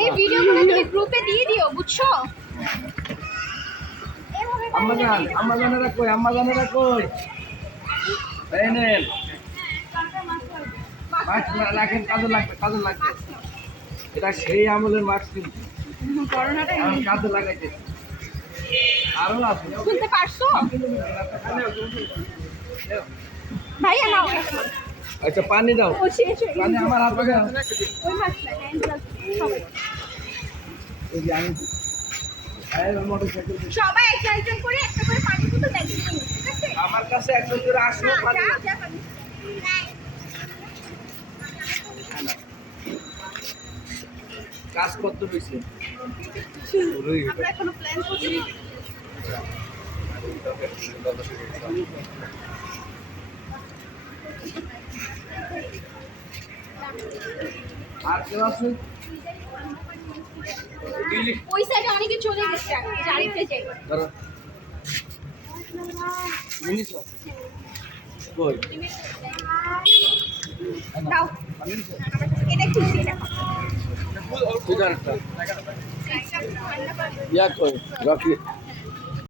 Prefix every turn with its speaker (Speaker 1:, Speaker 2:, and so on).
Speaker 1: এই ভিডিওগুলো তুমি গ্রুপে দিয়ে দিও বুঝছ?
Speaker 2: কই কই? এই নেন। মাছ রাখেন কাজে লাগবে কাজে লাগবে। এটা সেই আমলের মাছ কিন্তু।
Speaker 1: করোনাটা
Speaker 2: এখন কাজে লাগাইতে আরও আছে।
Speaker 1: খুলতে পারছ? ভাইয়া নাও।
Speaker 2: আচ্ছা পানি দাও।
Speaker 1: ও শেষ
Speaker 2: পানি আমার হাত পাখে।
Speaker 1: ওই হ্যান্ড সবাই একজন একজন করে একটা করে পানি বোতল দেখি ঠিক আছে
Speaker 2: আমার কাছে একজন করে আসলো
Speaker 1: হ্যাঁ,
Speaker 2: পানি। কাজ করতে বেশি
Speaker 1: আমরা এখনও প্ল্যান করছি
Speaker 2: আর কেউ আছে?
Speaker 1: ওই সাইডে অনেকে চলে গেছে গাড়িতে যাই।
Speaker 2: ধরো। কই?
Speaker 1: রাখো।